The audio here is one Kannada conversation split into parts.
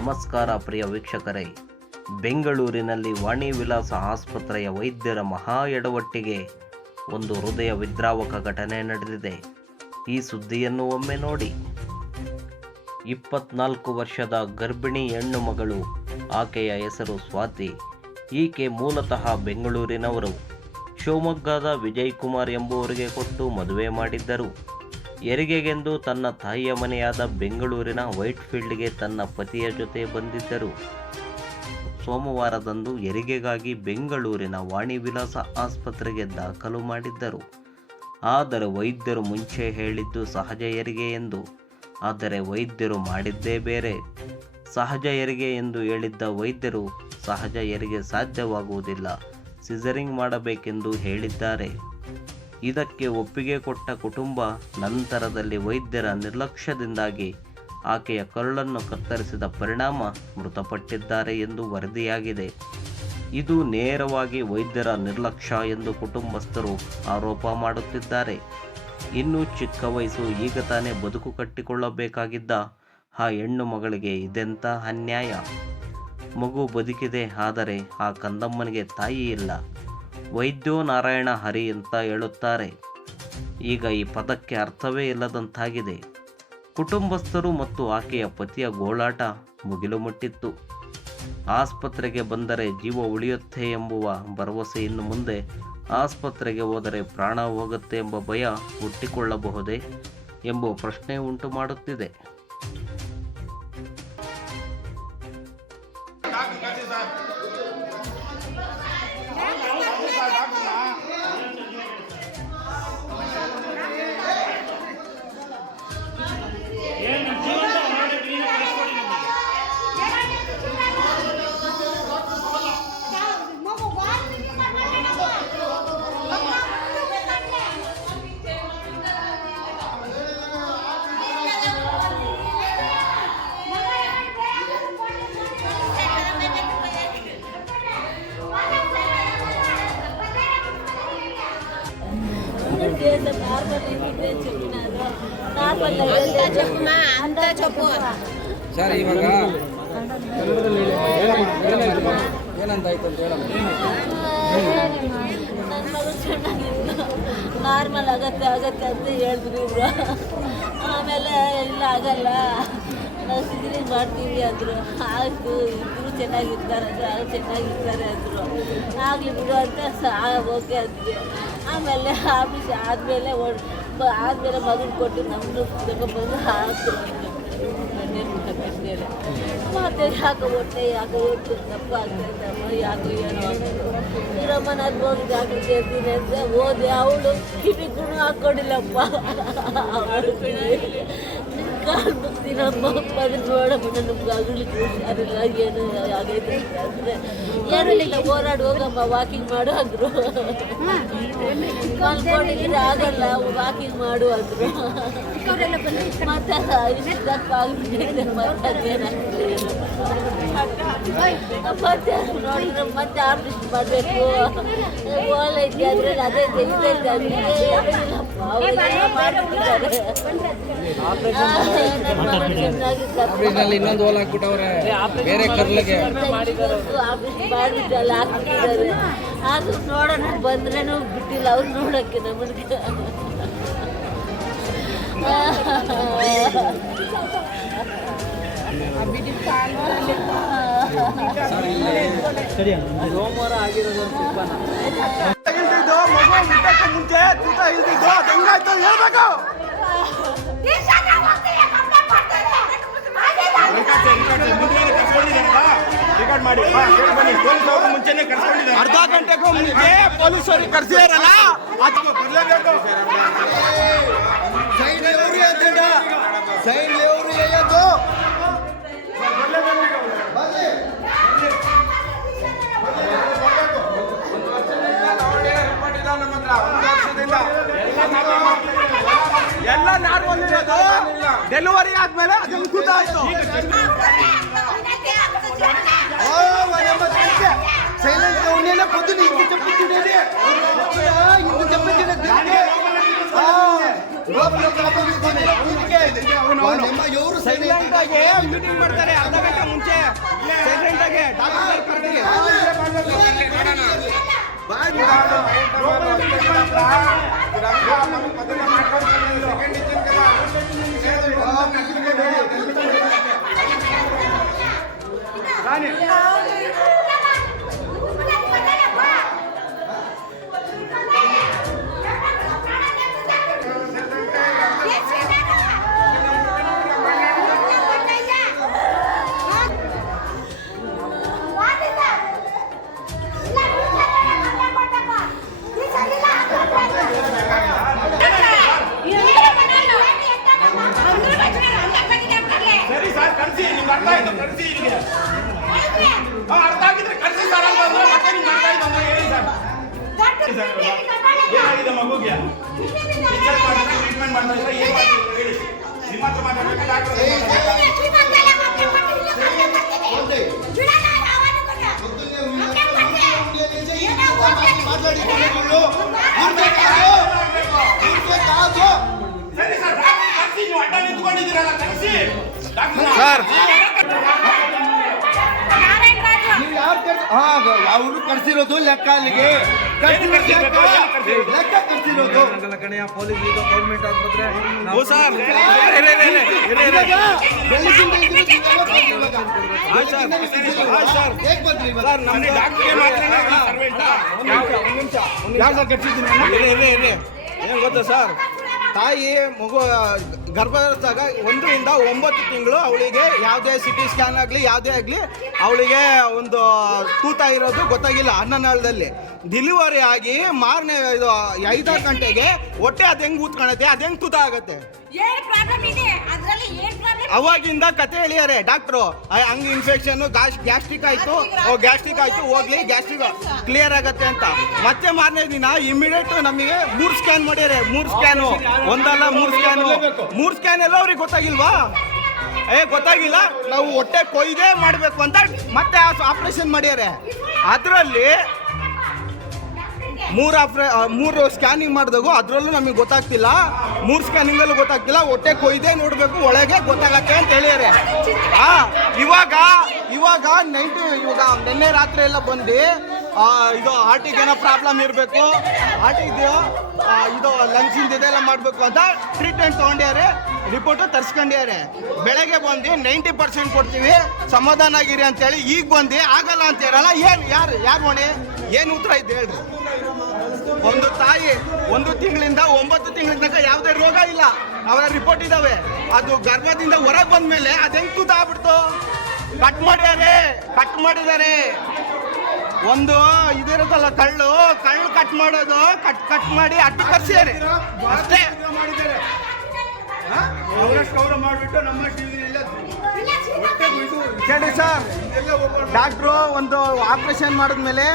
ನಮಸ್ಕಾರ ಪ್ರಿಯ ವೀಕ್ಷಕರೇ. ಬೆಂಗಳೂರಿನಲ್ಲಿ ವಾಣಿ ವಿಲಾಸ ಆಸ್ಪತ್ರೆಯ ವೈದ್ಯರ ಮಹಾ ಎಡವಟ್ಟಿಗೆ ಒಂದು ಹೃದಯ ವಿದ್ರಾವಕ ಘಟನೆ ನಡೆದಿದೆ. ಈ ಸುದ್ದಿಯನ್ನು ಒಮ್ಮೆ ನೋಡಿ. ಇಪ್ಪತ್ನಾಲ್ಕು ವರ್ಷದ ಗರ್ಭಿಣಿ ಹೆಣ್ಣು ಮಗಳು, ಆಕೆಯ ಹೆಸರು ಸ್ವಾತಿ. ಈಕೆ ಮೂಲತಃ ಬೆಂಗಳೂರಿನವರು. ಶಿವಮೊಗ್ಗದ ವಿಜಯ್ ಕುಮಾರ್ ಎಂಬುವರಿಗೆ ಕೊಟ್ಟು ಮದುವೆ ಮಾಡಿದ್ದರು. ಹೆರಿಗೆಗೆಂದು ತನ್ನ ತಾಯಿಯ ಮನೆಯಾದ ಬೆಂಗಳೂರಿನ ವೈಟ್ ಫೀಲ್ಡ್ಗೆ ತನ್ನ ಪತಿಯ ಜೊತೆ ಬಂದಿದ್ದರು. ಸೋಮವಾರದಂದು ಹೆರಿಗೆಗಾಗಿ ಬೆಂಗಳೂರಿನ ವಾಣಿ ವಿಲಾಸ ಆಸ್ಪತ್ರೆಗೆ ದಾಖಲು ಮಾಡಿದ್ದರು. ಆದರೆ ವೈದ್ಯರು ಮುಂಚೆ ಹೇಳಿದ್ದು ಸಹಜ ಹೆರಿಗೆ ಎಂದು. ಆದರೆ ವೈದ್ಯರು ಮಾಡಿದ್ದೇ ಬೇರೆ. ಸಹಜ ಹೆರಿಗೆ ಎಂದು ಹೇಳಿದ್ದ ವೈದ್ಯರು ಸಹಜ ಹೆರಿಗೆ ಸಾಧ್ಯವಾಗುವುದಿಲ್ಲ. ಸಿಸರಿಂಗ್ ಮಾಡಬೇಕೆಂದು ಹೇಳಿದ್ದಾರೆ. ಇದಕ್ಕೆ ಒಪ್ಪಿಗೆ ಕೊಟ್ಟ ಕುಟುಂಬ ನಂತರದಲ್ಲಿ ವೈದ್ಯರ ನಿರ್ಲಕ್ಷ್ಯದಿಂದಾಗಿ ಆಕೆಯ ಕರುಳನ್ನು ಕತ್ತರಿಸಿದ ಪರಿಣಾಮ ಮೃತಪಟ್ಟಿದ್ದಾರೆ ಎಂದು ವರದಿಯಾಗಿದೆ. ಇದು ನೇರವಾಗಿ ವೈದ್ಯರ ನಿರ್ಲಕ್ಷ್ಯ ಎಂದು ಕುಟುಂಬಸ್ಥರು ಆರೋಪ ಮಾಡುತ್ತಿದ್ದಾರೆ. ಇನ್ನು ಚಿಕ್ಕ ವಯಸ್ಸು ಈಗ ತಾನೇ ಬದುಕು ಕಟ್ಟಿಕೊಳ್ಳಬೇಕಾಗಿದ್ದ ಆ ಹೆಣ್ಣು ಮಗಳಿಗೆ ಇದೆಂಥ ಅನ್ಯಾಯ? ಮಗು ಬದುಕಿದೆ, ಆದರೆ ಆ ಕಂದಮ್ಮನಿಗೆ ತಾಯಿ ಇಲ್ಲ. ವೈದ್ಯೋ ನಾರಾಯಣ ಹರಿ ಅಂತ ಹೇಳುತ್ತಾರೆ. ಈಗ ಈ ಪದಕ್ಕೆ ಅರ್ಥವೇ ಇಲ್ಲದಂತಾಗಿದೆ. ಕುಟುಂಬಸ್ಥರು ಮತ್ತು ಆಕೆಯ ಪತಿಯ ಗೋಳಾಟ ಮುಗಿಲು ಮುಟ್ಟಿತ್ತು ಆಸ್ಪತ್ರೆಗೆ ಬಂದರೆ ಜೀವ ಉಳಿಯುತ್ತೆ ಎಂಬುವ ಭರವಸೆ ಇನ್ನು ಮುಂದೆ. ಆಸ್ಪತ್ರೆಗೆ ಹೋದರೆ ಪ್ರಾಣ ಹೋಗುತ್ತೆ ಎಂಬ ಭಯ ಹುಟ್ಟಿಕೊಳ್ಳಬಹುದೇ ಎಂಬ ಪ್ರಶ್ನೆ ಉಂಟು ಮಾಡುತ್ತಿದೆ ಸರ್ ಇವಾಗ ಏನಂತ ಆಯ್ತು ಅಂತ ನಾರ್ಮಲ್ ಆಗತ್ತೆ ಆಗತ್ತೆ ಅಂತ ಹೇಳಿದ್ರು ಇವರು. ಆಮೇಲೆ ಇಲ್ಲ ಆಗಲ್ಲ. ನಾವು ಸಿಜರಿಂಗ್ ಮಾಡ್ತೀವಿ ಅಂದರು. ಆಯಿತು ಚೆನ್ನಾಗಿರ್ತಾರೆ ಅಂದರು ಅವ್ರು ಚೆನ್ನಾಗಿರ್ತಾರೆ ಅಂದರು. ಆಗಲಿ ಬಿಡು ಅಂತ ಸಹ ಓಕೆ ಅಂದ್ವಿ. ಆಮೇಲೆ ಆಫೀಸ್ ಆದಮೇಲೆ ಆದಮೇಲೆ ಮಗನ ಕೊಟ್ಟು ನಮ್ಮನ್ನು ತಗೊಂಡ್ಬಂದು ಹಾಕಿ ಮತ್ತೆ ಯಾಕೆ ಹೊಟ್ಟೆ, ಯಾಕೆ ಹೊಟ್ಟು ದಪ್ಪ ಆಗ್ತಾಯಿದ್ದಮ್ಮ ಯಾಕೆ ಏನೋ. ಇರಮ್ಮ ನಾನು ಹೋಗಿ ಡಾಕ್ಟ್ರ್ ಸೇರ್ತೀನಿ ಅಂದರೆ ಓದಿ ಅವಳು ಕಿವಿ ಗುಣ ಹಾಕ್ಕೊಂಡಿಲ್ಲಪ್ಪ ಅವಳು ಕಾಲು ಅಪ್ಪ ಅದು ನಮ್ಗೆ ಅಗಲಿಕ್ಕೆ ಹುಷಾರಿಲ್ಲ ಏನು ಆಗೈತೆ ಅಂದರೆ ಏನೂ ಇಲ್ಲ ಓಡಾಡಿ ಹೋಗಮ್ಮ ವಾಕಿಂಗ್ ಮಾಡು ಅಂದರು ಮಲ್ಕೊಂಡಿದ್ರೆ ಆಗಲ್ಲ ವಾಕಿಂಗ್ ಮಾಡು ಅಂದರು ಮತ್ತೆ ಆಗ್ಬಿಟ್ಟಿದೆ ಮತ್ತೆ ಅದೇನಾಗ್ತದೆ ಮತ್ತೆ ನೋಡಿದ್ರೆ ಮತ್ತೆ ಆಪರೇಷನ್ ಮಾಡಬೇಕು ಓಲೈತಿ ಅದೇ ಇದೈತೆ ಅದಕ್ಕೆ ಆಪರೇಷನಲ್ಲಿ ಇನ್ನೊಂದು ಹೋಲ್ ಹಾಕ್ಬಿಟ್ಟವ್ರೆ. ಬೇರೆ ಕರ್ಲಿಗೆ. ಆದ್ರೂ ನೋಡೋಣ ಬಂದ್ರೇನು ಬಿಟ್ಟಿಲ್ಲ ಅವ್ರು ನೋಡಕ್ಕೆ ನಮಗೆ ಆಗಿರೋದು ಮಗು ಹುಟ್ಟಕ್ಕೆ ತೂತ ಇಲ್ದಿದ್ದು ಅದು ಹೆಂಗಾಯ್ತು ಹೇಳ್ಬೇಕು? ಅರ್ಧ ಗಂಟೆಗೂ ಮುಂಚೆ ಪೊಲೀಸರಿಗೆ ಕರ್ಸಿದಾರಲ್ಲ ಅದು ಬರ್ಲೇಬೇಕು. ಸೈನ್ ಎವ್ರಿ ಎವ್ರಿ ಎಲ್ಲ ನಾರ್ಮಲ್ ಡೆಲಿವರಿ ಆದ್ಮೇಲೆ ಅದನ್ನು ಕೂತ ಆಯ್ತು. ಸೈಲೆಂಟ್ ಇವರು ಸೈಲೆಂಟ್ ಆಗಿ ಮೀಟಿಂಗ್ ಮಾಡ್ತಾರೆ. ಅರ್ಧ ಗಂಟೆ ಮುಂಚೆ. ಸೈಲೆಂಟ್ ಆಗಿ ಡಾಕ್ಟರ್ ಏನಾಗಿದೆ ಮಗುಗೆ? ಟ್ರೀಟ್ಮೆಂಟ್ ಮಾಡಿದ್ರೆ ಏನು ಮಾಡ್ತೀವಿ ಹೇಳಿ. ನಿಮ್ಮ ಹತ್ರ ಮಾತಾಡ್ಬೇಕಾ ಡಾಕ್ಟರ್ ಸರಿ ಸರ್ ಡಾಕ್ಟರ್ ನೀವು ಅಡ್ಡ ನಿಂತ್ಕೊಂಡಿದ್ದೀರಲ್ಲ ಕಳಿಸಿ ಡಾಕ್ಟರ್ ಸರ್. ನೀವು ಯಾರು ಕರ್ಸಿ ಹಾ ಅವರು ಕರ್ಸಿರೋದು ಲೆಕ್ಕ ಅಲ್ಲಿಗೆ. ಕಣೆಯ ಪೊಲೀಸ್ ಗೌರ್ಮೆಂಟ್ ಆಸ್ಪತ್ರೆ. ಏನು ಗೊತ್ತಾ ಸರ್? ತಾಯಿ ಮಗು ಗರ್ಭದಾಗ ಒಂದರಿಂದ ಒಂಬತ್ತು ತಿಂಗಳು ಅವಳಿಗೆ ಯಾವುದೇ ಸಿ ಟಿ ಸ್ಕ್ಯಾನ್ ಆಗಲಿ ಯಾವುದೇ ಆಗಲಿ ಅವಳಿಗೆ ಒಂದು ತೂತ ಇರೋದು ಗೊತ್ತಾಗಿಲ್ಲ ಅನ್ನನಾಳದಲ್ಲಿ. ಡೆಲಿವರಿ ಆಗಿ ಮಾರನೇ ಇದು ಐದಾರು ಗಂಟೆಗೆ ಹೊಟ್ಟೆ ಅದು ಹೆಂಗೆ ಊತ್ಕೊಳತ್ತೆ ಅದು ಹೆಂಗೆ ತುತ ಆಗತ್ತೆ? ಅವಾಗಿಂದ ಕತೆ ಹೇಳಿಯಾರೆ ಡಾಕ್ಟ್ರು ಹಂಗ್ ಇನ್ಫೆಕ್ಷನ್ ಗ್ಯಾಸ್ಟ್ರಿಕ್ ಆಯ್ತು ಓ ಗ್ಯಾಸ್ಟ್ರಿಕ್ ಆಯ್ತು ಹೋಗ್ಲಿ ಗ್ಯಾಸ್ಟ್ರಿಕ್ ಕ್ಲಿಯರ್ ಆಗತ್ತೆ ಅಂತ. ಮತ್ತೆ ಮಾರನೇ ದಿನ ಇಮಿಡಿಯೇಟ್ ನಮಗೆ ಮೂರ್ ಸ್ಕ್ಯಾನ್ ಮಾಡ್ಯಾರೆ ಮೂರ್ ಸ್ಕ್ಯಾನು ಒಂದಲ್ಲ ಮೂರ್ ಸ್ಕ್ಯಾನು ಮೂರ್ ಸ್ಕ್ಯಾನ್ ಎಲ್ಲ ಅವ್ರಿಗೆ ಗೊತ್ತಾಗಿಲ್ವಾ? ಏ ಗೊತ್ತಾಗಿಲ್ಲ? ನಾವು ಹೊಟ್ಟೆ ಕೊಯ್ದೇ ಮಾಡಬೇಕು ಅಂತ ಮತ್ತೆ ಆಪರೇಷನ್ ಮಾಡ್ಯಾರೆ ಅದರಲ್ಲಿ ಮೂರು ಆಫ್ರೆ ಮೂರು ಸ್ಕ್ಯಾನಿಂಗ್ ಮಾಡಿದಾಗ ಅದರಲ್ಲೂ ನಮಗೆ ಗೊತ್ತಾಗ್ತಿಲ್ಲ. ಮೂರು ಸ್ಕ್ಯಾನಿಂಗಲ್ಲೂ ಗೊತ್ತಾಗ್ತಿಲ್ಲ. ಹೊಟ್ಟೆ ಕೊಯ್ದೇ ನೋಡಬೇಕು, ಒಳಗೆ ಗೊತ್ತಾಗತ್ತೆ ಅಂತ ಹೇಳಿದ್ದಾರೆ ಆ, ಇವಾಗ ಇವಾಗ ನೈಟ್ ಇವಾಗ ನಿನ್ನೆ ರಾತ್ರಿ ಎಲ್ಲ ಬಂದು ಇದು ಹಾರ್ಟಿಗೆ ಏನೋ ಪ್ರಾಬ್ಲಮ್ ಇರಬೇಕು ಹಾರ್ಟಿಗೆ ಇದು ಲಂಗ್ಸಿಂದ ಇದೆಲ್ಲ ಮಾಡಬೇಕು ಅಂತ ಟ್ರೀಟ್ಮೆಂಟ್ ತೊಗೊಂಡ್ಯಾರೆ. ರಿಪೋರ್ಟು ತರ್ಸ್ಕೊಂಡ್ಯಾರೆ. ಬೆಳಗ್ಗೆ ಬಂದು ನೈಂಟಿ ಪರ್ಸೆಂಟ್ ಕೊಡ್ತೀವಿ, ಸಮಾಧಾನ ಆಗಿರಿ ಅಂತೇಳಿ, ಈಗ ಬಂದು ಆಗಲ್ಲ ಅಂತ ಹೇಳಲ್ಲ ಏನು, ಯಾರು ಯಾರು ಮಾಡಿ ಏನು ಉತ್ತರ ಇದ್ದು ಹೇಳ್ರಿ. ಒಂದು ತಾಯಿ ಒಂದು ತಿಂಗಳಿಂದ ಒಂಬತ್ತು ತಿಂಗಳ ತನಕ ಯಾವುದೇ ರೋಗ ಇಲ್ಲ. ಅವರ ರಿಪೋರ್ಟ್ ಇದಾವೆ. ಅದು ಗರ್ಭದಿಂದ ಹೊರಗೆ ಬಂದ್ಮೇಲೆ ಅದು ಹೆಂಗ್ ಕಟ್ ಮಾಡಿದ್ದಾರೆ ಕಟ್ ಮಾಡಿದ್ದಾರೆ ಒಂದು ಇದಿರುತ್ತಲ್ಲ ಕಳ್ಳು ಕಳ್ಳು ಕಟ್ ಮಾಡೋದು ಕಟ್ ಕಟ್ ಮಾಡಿ ಅಟ್ಟು ಕರ್ಸಿದ್ದಾರೆ ಅಷ್ಟೇ. ಕೇಳಿ ಸರ್ ಡಾಕ್ಟ್ರು ಒಂದು ಆಪರೇಷನ್ ಮಾಡಿದ್ಮೇಲೆ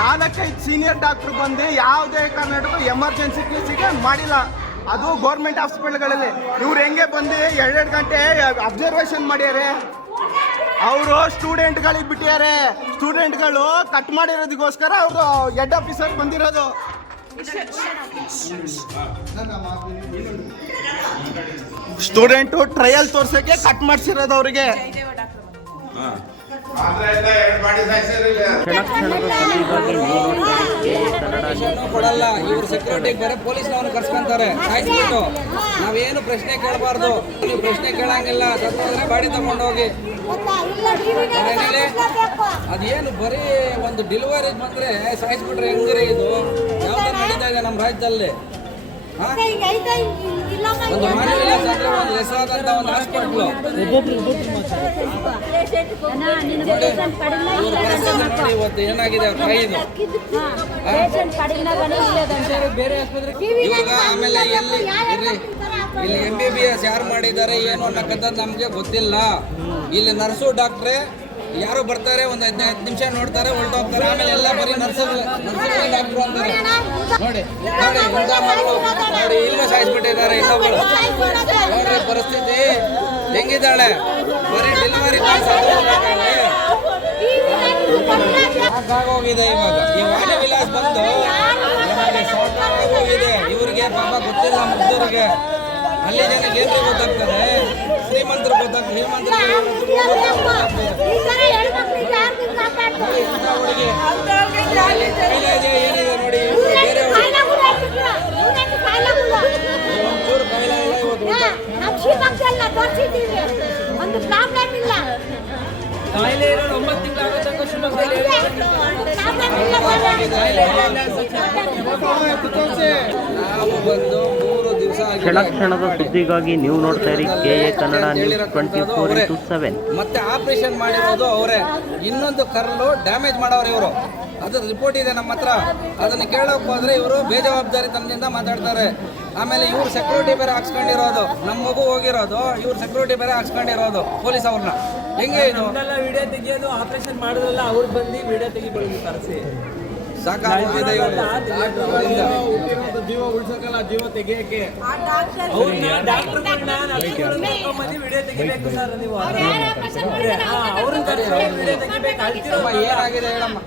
ನಾಲ್ಕೈದು ಸೀನಿಯರ್ ಡಾಕ್ಟ್ರು ಬಂದು ಯಾವುದೇ ಕಾರಣಕ್ಕೂ ಎಮರ್ಜೆನ್ಸಿ ಕೇಸಿಗೆ ಮಾಡಿಲ್ಲ. ಅದು ಗೌರ್ಮೆಂಟ್ ಹಾಸ್ಪಿಟಲ್ಗಳಲ್ಲಿ ಇವ್ರು ಹೆಂಗೆ ಬಂದು ಎರಡೆರಡು ಗಂಟೆ ಅಬ್ಸರ್ವೇಷನ್ ಮಾಡ್ಯಾರೆ? ಅವರು ಸ್ಟೂಡೆಂಟ್ಗಳಿಗೆ ಬಿಟ್ಟಿದ್ದಾರೆ. ಸ್ಟೂಡೆಂಟ್ಗಳು ಕಟ್ ಮಾಡಿರೋದಕ್ಕೋಸ್ಕರ ಅವರು ಹೆಡ್ ಆಫೀಸರ್ ಬಂದಿರೋದು. ಸ್ಟೂಡೆಂಟು ಟ್ರಯಲ್ ತೋರ್ಸಕ್ಕೆ ಕಟ್ ಮಾಡ್ಸಿರೋದು ಅವ್ರಿಗೆ. ಕೊಡಲ್ಲ ಇವ್ರು ಸೆಕ್ಯೂರಿಟಿಗೆ ಬೇರೆ ಪೊಲೀಸ್ನವ್ರು ಕರ್ಸ್ಕೊಂತಾರೆ ಕಾಯಿಸ್ಬಿಟ್ಟು ನಾವೇನು ಪ್ರಶ್ನೆ ಕೇಳಬಾರ್ದು ನೀವು ಪ್ರಶ್ನೆ ಕೇಳಂಗಿಲ್ಲ ಸತ್ತೋದ್ರೆ ಬಾಡಿ ತಗೊಂಡೋಗಿ ಅದೇನು ಬರೀ ಒಂದು ಡೆಲಿವರಿ ಬಂದ್ರೆ ಸಾಯಿಸ್ಬಿಟ್ರೆ ಹೆಂಗ್ರಿ ಇದು? ಯಾವ್ದು ನಡೀತಾ ಇದೆ ನಮ್ಮ ರಾಜ್ಯದಲ್ಲಿ? ಒಂದು ಒಂದು ಇವತ್ತು ಏನಾಗಿದೆ ಬೇರೆ ಇವಾಗ ಆಮೇಲೆ ಎಲ್ಲಿ ಇಲ್ಲಿ ಎಂ ಬಿ ಬಿ ಎಸ್ ಯಾರು ಮಾಡಿದ್ದಾರೆ, ಏನು ಅನ್ನಕ್ಕಂಥದ್ದು ನಮಗೆ ಗೊತ್ತಿಲ್ಲ. ಇಲ್ಲಿ ನರ್ಸು ಡಾಕ್ಟ್ರೆ ಯಾರು ಬರ್ತಾರೆ, ಒಂದು ಹದಿನೈದು ನಿಮಿಷ ನೋಡ್ತಾರೆ ಹೊರಟೋಗ್ತಾರೆ ಆಮೇಲೆ ಎಲ್ಲ ಬರೀ ನರ್ಸರ್ ಡಾಕ್ಟ್ರು ಅಂತಾರೆ ನೋಡಿ ನೋಡಿ ಮಕ್ಕಳು ನೋಡಿ ಇಲ್ಲೂ ಸಾಯಿಸ್ಬಿಟ್ಟಿದ್ದಾರೆ ಇನ್ನೊಬ್ಬರು ನೋಡ್ರಿ ಪರಿಸ್ಥಿತಿ. ಹೆಂಗಿದ್ದಾಳೆ? ಬರೀ ಡೆಲಿವರಿ ಹೋಗಿದೆ ಇವಾಗ. ಈ ವಾಣಿ ವಿಲಾಸ್ ಬಂದು ಹೋಗಿದೆ ಇವ್ರಿಗೆ ಪಾಪ ಗೊತ್ತಿಲ್ಲ ಮುಗ್ದವ್ರಿಗೆ ಅಲ್ಲಿ ಜನಕ್ಕೆ ಏನ್ರಿ ಗೊತ್ತಾಗ್ತದೆ ಶ್ರೀಮಂತರು ಗೊತ್ತಾಗ್ತದೆ ಶ್ರೀಮಂತರು ಈ ತರ ಹೆಣ್ಮಕ್ಳಿಗೆ ಯಾರ್ಗೂ ಕಾಪಾಡ್ತಾರೆ? ಹುಡುಗಿ ಕೈಲೇ ಇದೆ, ಏನಿದೆ ನೋಡಿ ಬೇರೆ ಕಾಯಿಲೆ. ಒಂಚೂರು ಕೈಲೇ ಇಲ್ಲ ಇವತ್ತು ಒಂಬತ್ತು ತಿಂಗಳು ತನಕ ಶಿವಮೊಗ್ಗದಲ್ಲಿ ಕಾಯಿಲೆ ಇಲ್ಲ ನಾವು ಬಂದು ಕ್ಷಣ ಕ್ಷಣದ ಸುದ್ದಿಗಾಗಿ ನೀವು ನೋಡ್ತಾ ಇರಿ K A Kannada news twenty four into seven. ಮತ್ತೆ ಆಪರೇಷನ್ ಮಾಡಿರೋದು ಅವರೇ. ಇನ್ನೊಂದು ಕರಲು ಡ್ಯಾಮೇಜ್ ಮಾಡೋರು ಇವರು. ಅದ್ರ ರಿಪೋರ್ಟ್ ಇದೆ ನಮ್ಮ ಹತ್ರ. ಅದನ್ನು ಕೇಳೋಕೆ ಹೋದ್ರೆ ಇವರು ಬೇಜವಾಬ್ದಾರಿತನದಿಂದ ಮಾತಾಡ್ತಾರೆ. ಆಮೇಲೆ ಇವ್ರು ಸೆಕ್ಯೂರಿಟಿ ಬೇರೆ ಹಾಕ್ಸ್ಕೊಂಡಿರೋದು. ನಮ್ಮ ಮಗು ಹೋಗಿರೋದು ಇವ್ರು ಸೆಕ್ಯೂರಿಟಿ ಬೇರೆ ಹಾಕ್ಸ್ಕೊಂಡಿರೋದು ಪೊಲೀಸ್ ಅವ್ರನ್ನ. ಹೆಂಗೆ ಇದು? ವಿಡಿಯೋ ತೆಗಿಯೋದು ಆಪರೇಷನ್ ಮಾಡೋದಲ್ಲ ಅವ್ರು ಬಂದು ವಿಡಿಯೋ ತೆಗಿಬಾರ್ದು ಕರೆಸಿ. ಇವರು. ಜೀವ ಉಳ್ಸಕ್ಕಲ್ಲ ಜೀವ ತೆಗಿಯಕ್ಕೆ. ಏನಾಗಿದೆ ಹೇಳಮ್ಮ?